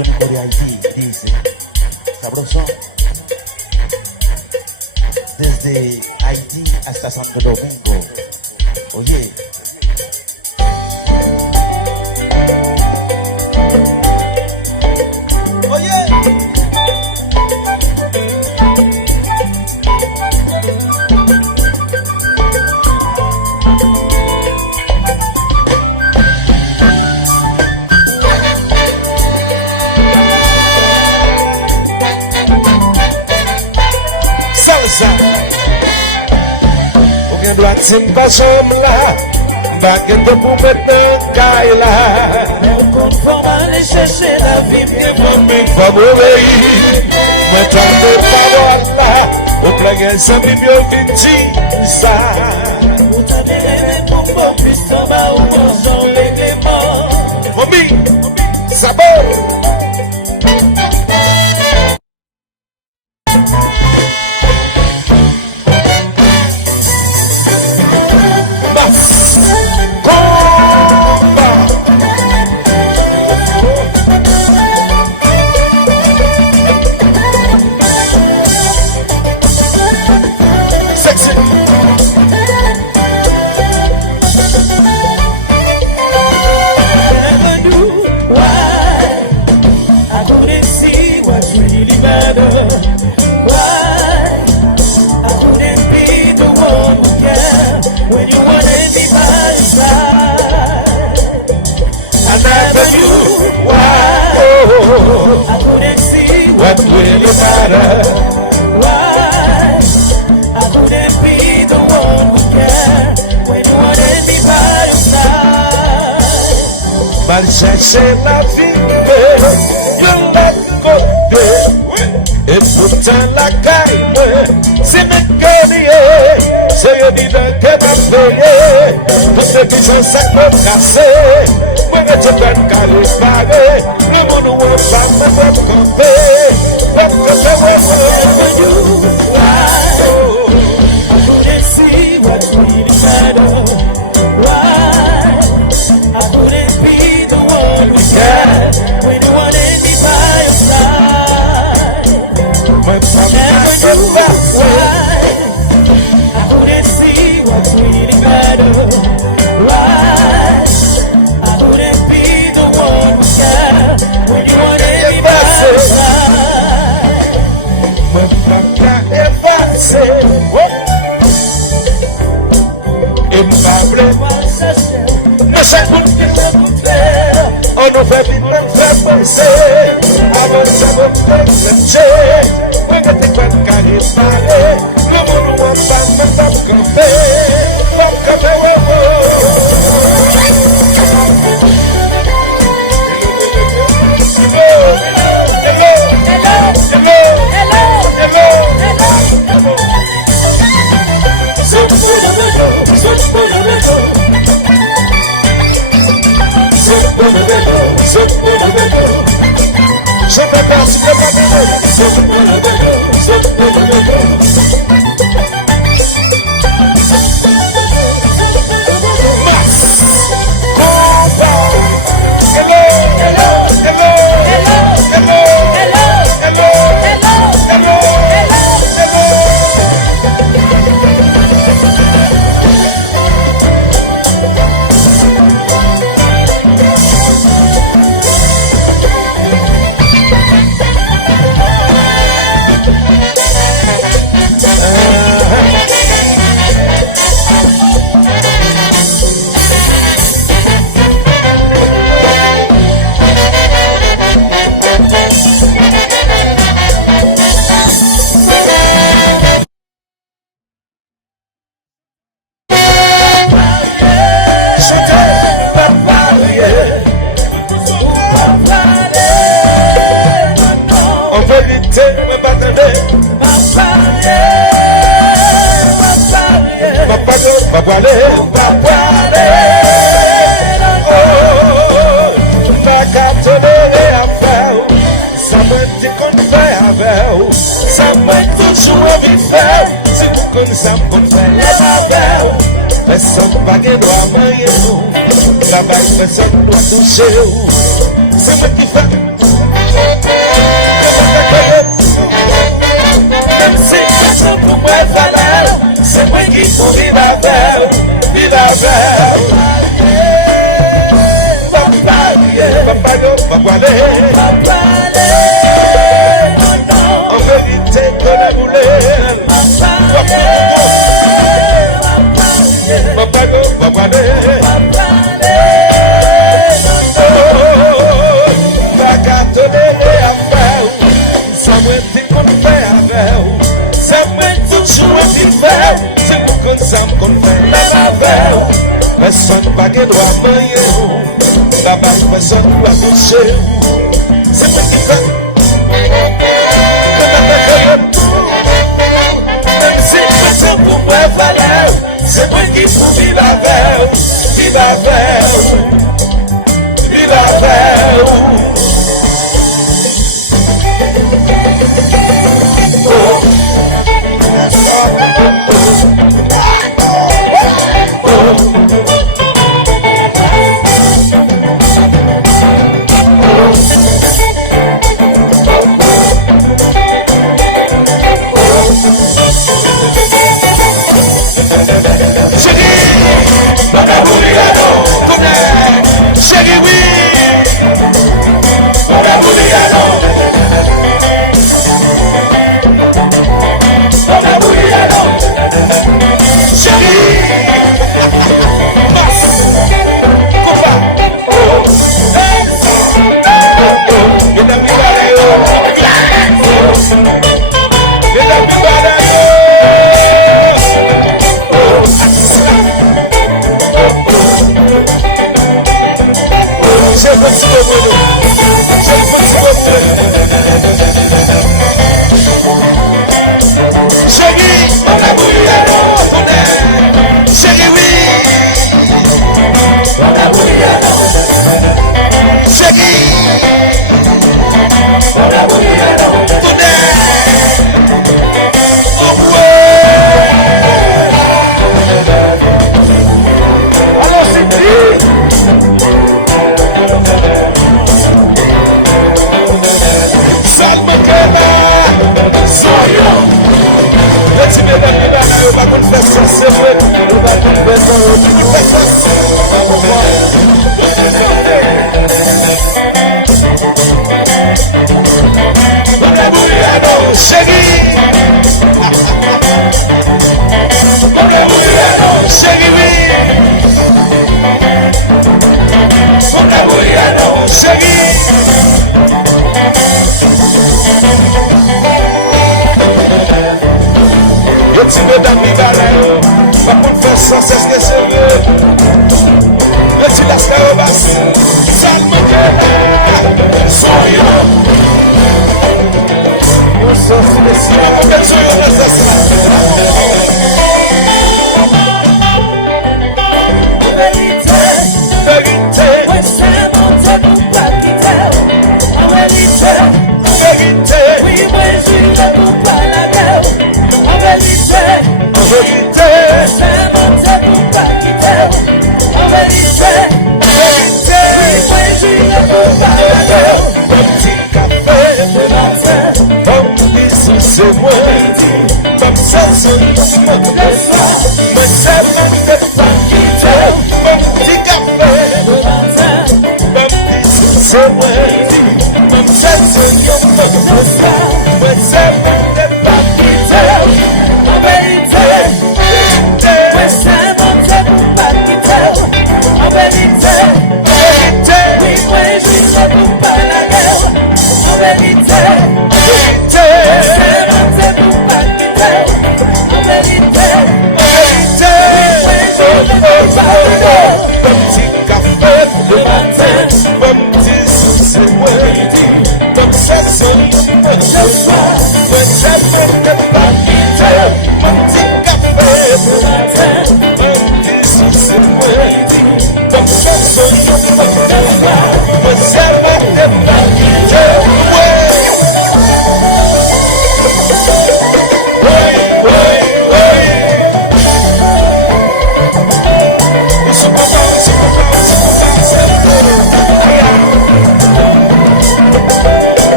único de Haití, dice, sabroso, desde Haití hasta Santo Domingo. Oye, Mwen dwa tim pa som la, bagen de pou meten kay la. Mwen kon koman le chèche la vi, mwen kon mi fam obeyi. Mwen tande pa wak la, ou plage sa mi myo vinti sa. Ou tande rene kon bo pista ba ou monson le gleman. Mami, sabor. What really matter? Why I couldn't be the one who cared when you wanted me by your side. Mal chercher la vie, je la connais. Et pourtant la caille, c'est mes guerriers. C'est un idée que m'a payé. Pour ces bisons ça peut casser. Moi je te donne qu'à l'éparer. Le monde où on va me compter. But cause I was for you, why? I couldn't see what really mattered. Why? I couldn't be the one who cared when you wanted me by your side. But never knew why. I couldn't see what really mattered. Why? I couldn't be the one who cared when you wanted me by your side. On nous fait vite me faire penser. Avant ça me fait flécher. On était comme carré paré. Le monde où on passe me fait camper. Comme camper, Personne pas que doit manger. D'abord, personne doit coucher. C'est pas qui fait. Même si personne pour moi valeur, c'est moi qui faut vivre avec. Vivre avec. Vivre avec. Chérie, oui.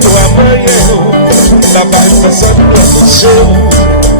doit payer. La banque, ça doit toucher.